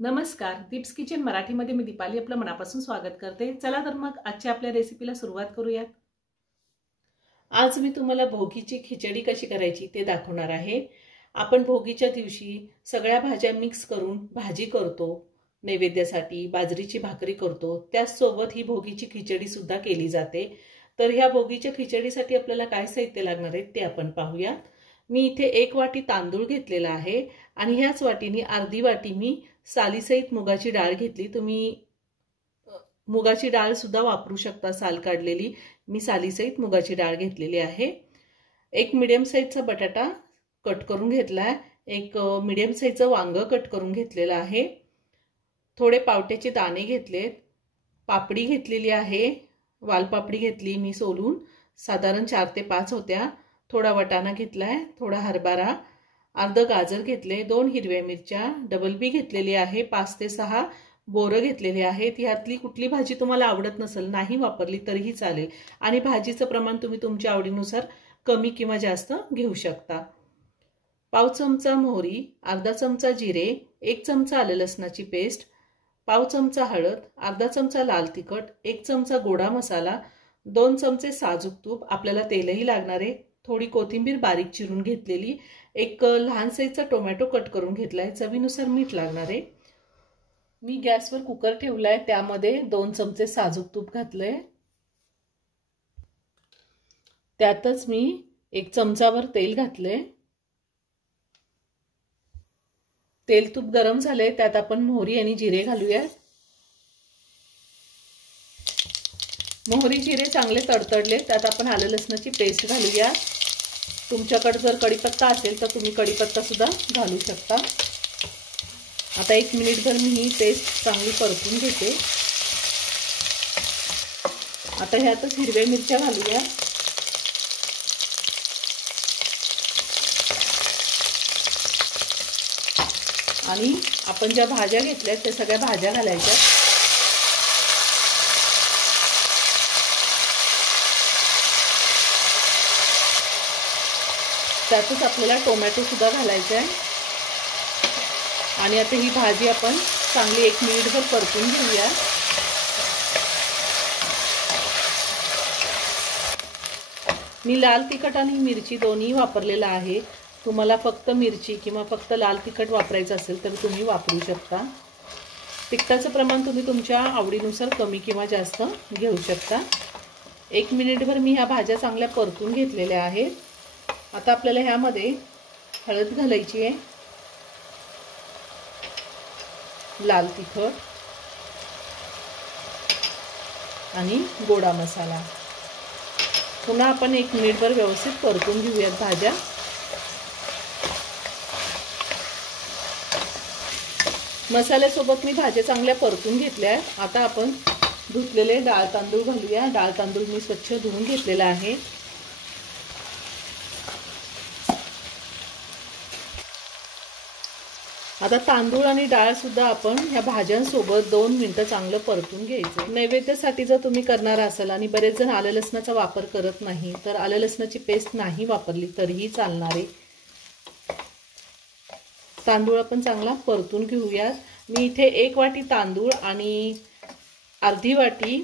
नमस्कार, दीप्स किचन मराठीमध्ये मी दीपाली आपलं मनापासून स्वागत करते। चला तर मग आजच्या आपल्या रेसिपीला सुरुवात करूयात। आज मी तुम्हाला भोगीची खिचडी कशी करायची ते दाखवणार आहे। आपण भोगीच्या दिवशी सगळ्या भाज्या मिक्स करून भाजी करतो, नैवेद्यासाठी बाजरीची भाकरी करतो, त्याच सोबत ही भोगीची खिचडी सुद्धा केली जाते। तर ह्या भोगीच्या खिचडीसाठी आपल्याला काय साहित्य लागणार आहे ते आपण पाहूया। मी इथे 1 वाटी तांदूळ घेतलेला आहे आणि ह्याच वाटीने अर्धी वाटी मी सालीसहित मुगाची डाळ घेतली। तुम्ही मुगाची डाळ सुद्धा वापरू शकता, साल काढलेली। मी सालीसहित मुगाची डाळ घेतलेली आहे। एक मीडियम साइजचा बटाटा कट करून घेतलाय, एक मीडियम साइजचं वांग कट करून घेतलेलं आहे, थोडे पावट्याचे दाणे घेतलेत, पापडी घेतलेली आहे, वालपापडी घेतली मी सोलून, साधारण 4 ते 5 होत्या, थोडा वाटाणा घेतलाय, थोडा हरभरा, अर्ध गाजर घेतले, 2 हिरव्या मिरच्या, डबल बी घेतलेली आहे, 5 ते 6 बोरं घेतलेली आहेत। यातली कुठली भाजी तुम्हाला आवडत नसेल नाही वापरली तरीही चालेल आणि भाजीचं प्रमाण तुम्ही तुमच्या आवडीनुसार कमी किंवा जास्त घेऊ शकता। पाव चमचा मोहरी, अर्धा चमचा जिरे, 1 चमचा आलं लसणाची पेस्ट, पाव चमचा हळद, अर्धा चमचा लाल तिखट, 1 चमचा गोडा मसाला, 2 चमचे साजूक तूप, आपल्याला तेलही लागणार आहे, थोडी कोथिंबीर बारीक चिरून घेतलेली, एक लहान साइजचा टोमॅटो कट करून घेतलाय, चवीनुसार मीठ लागणार आहे। मी गॅसवर कुकर ठेवलाय, त्यामध्ये 2 चमचे साजूक तूप घातलंय, त्यातच मी 1 चमचावर तेल घातलंय। तेल तूप गरम झाले, त्यात आपण मोहरी आणि जिरे घालूया। मोहरी जिरे चांगले तडतडले, त्यात आपण आलं लसणाची पेस्ट घालूया। तुमच्याकडे जर कढीपत्ता असेल तर तुम्ही कढीपत्ता सुद्धा घालू शकता। आता 1 मिनिटभर मी ही पेस्ट चांगली परतून घेते। आता ह्यातच हिरव्या मिरच्या घालूया, आणि आपण ज्या भाज्या घेतल्यात त्या सगळ्या भाज्या घालायच्या। त्यातच आपल्याला टोमॅटो सुद्धा घालायचा आहे आणि आता ही भाजी आपण चांगली 1 मिनिटभर परतून घेऊया। मी लाल तिखट आणि मिरची दोन्ही वापरलेला आहे। तुम्हाला फक्त मिरची किंवा फक्त लाल तिखट वापरायचं असेल तर तुम्ही वापरू शकता। तिखटाचं प्रमाण तुम्ही तुमच्या आवडीनुसार कमी किंवा जास्त घेऊ शकता। 1 मिनिटभर मी ह्या भाज्या चांगल्या परतून घेतलेल्या आहेत। आता आपल्याला ह्यामध्ये हळद घालायची आहे, लाल तिखट आणि गोडा मसाला। पुन्हा आपण 1 मिनिटभर व्यवस्थित परतून घेऊयात भाज्या। मसाल्यासोबत मी भाज्या चांगल्या परतून घेतल्या। आता आपण धुतलेले डाळ तांदूळ घालूया। डाळ तांदूळ मी स्वच्छ धुवून घेतलेला आहे। आता तांदूळ आणि डाळ सुद्धा आपण ह्या भाज्यांसोबत 2 मिनिटं चांगलं परतून घ्यायचं। नैवेद्यासाठी जर तुम्ही करणार असाल आणि बरेच जण आलं लसणाचा वापर करत नाही तर आलं लसणाची पेस्ट नाही वापरली तरीही चालणार आहे। तांदूळ आपण चांगला परतून घेऊया। मी इथे 1 वाटी तांदूळ आणि अर्धी वाटी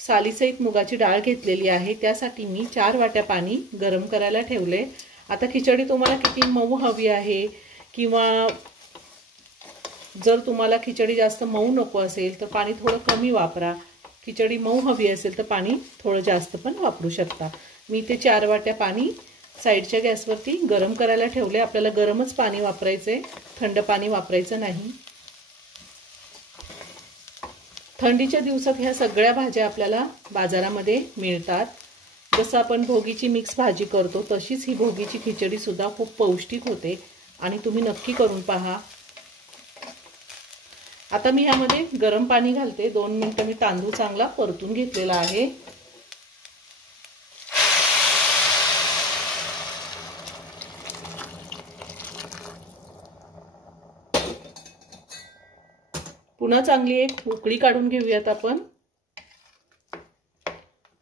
सालीसहित मुगाची डाळ घेतलेली आहे, त्यासाठी मी 4 वाट्या पाणी गरम करायला ठेवले। आता खिचडी तुम्हाला किती मऊ हवी आहे किंवा जर तुम्हाला खिचडी जास्त मऊ नको असेल तर पाणी थोडं कमी वापरा, खिचडी मऊ हवी असेल तर पाणी थोडं जास्त पण वापरू शकता। मी ते 4 वाट्या पाणी साईडच्या गॅसवरती गरम करायला ठेवले। आपल्याला गरमच पाणी वापरायचे, थंड पाणी वापरायचं नाही। थंडीच्या दिवसात ह्या सगळ्या भाज्या आपल्याला बाजारामध्ये मिळतात। जसं आपण भोगीची मिक्स भाजी करतो तशीच ही भोगीची खिचडी सुद्धा खूप पौष्टिक होते आणि तुम्ही नक्की करून पहा। आता मी यामध्ये गरम पाणी घालते। 2 मिनिटं मी तांदूळ चांगला परतून घेतलेला आहे। पुन्हा चांगली एक उकळी काढून घेऊयात आपण।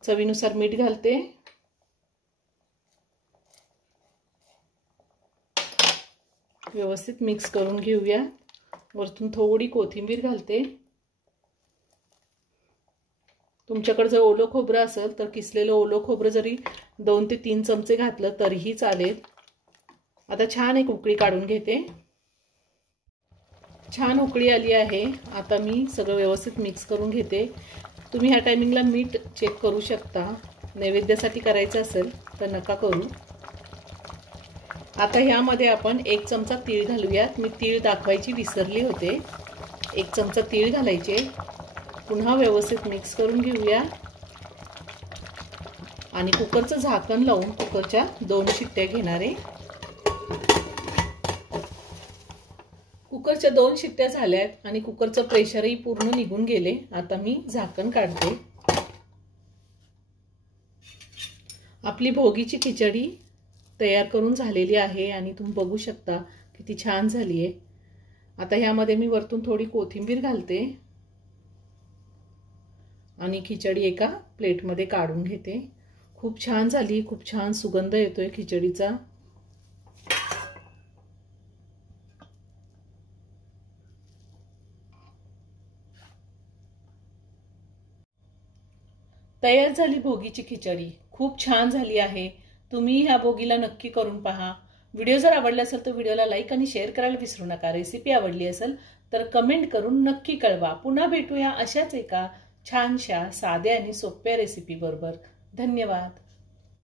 चवीनुसार मीठ घालते, व्यवस्थित मिक्स करून घेऊया। वरतून थोडी कोथिंबीर घालते. तुमच्याकडे जर ओलं खोबरं असेल तर किसलेलं ओलं खोबरं जरी 2 ते 3 चमचे घातलं तरीही चालेल. आता छान एक उकळी काढून घेते. छान उकळी आली आहे. आता मी सगळं व्यवस्थित मिक्स करून घेते. तुम्ही ह्या टायमिंगला मीठ चेक करू शकता. नैवेद्यासाठी करायचं असेल तर नका करू. आता ह्यामध्ये आपण 1 चमचा तीळ घालूयात. मी तीळ दाखवायची विसरली होते. 1 चमचा तीळ घालायचे. पुन्हा व्यवस्थित मिक्स करून घेऊया आणि कुकरचं झाकण लावून कुकरच्या 2 शिट्ट्या घेणार आहे. कुकरच्या 2 शिट्ट्या झाल्यात आणि कुकरचं प्रेशरही पूर्ण निघून गेले. आता मी झाकण काढते. आपली भोगीची खिचडी तयार करून झालेली आहे आणि तुम्ही बघू शकता किती छान झाली आहे. आता ह्यामध्ये मी वरतून थोडी कोथिंबीर घालते आणि खिचडी एका प्लेटमध्ये काढून घेते. खूप छान झाली. खूप छान सुगंध येतोय खिचडीचा. तयार झाली भोगीची खिचडी. खूप छान झाली आहे. तुम्ही ह्या भोगीला नक्की करून पहा. व्हिडिओ जर आवडला असेल तर व्हिडिओला लाईक आणि शेअर करायला विसरू नका. रेसिपी आवडली असेल तर कमेंट करून नक्की कळवा. पुन्हा भेटूया अशाच एका छानशा साध्या आणि सोप्या रेसिपी बरोबर. धन्यवाद.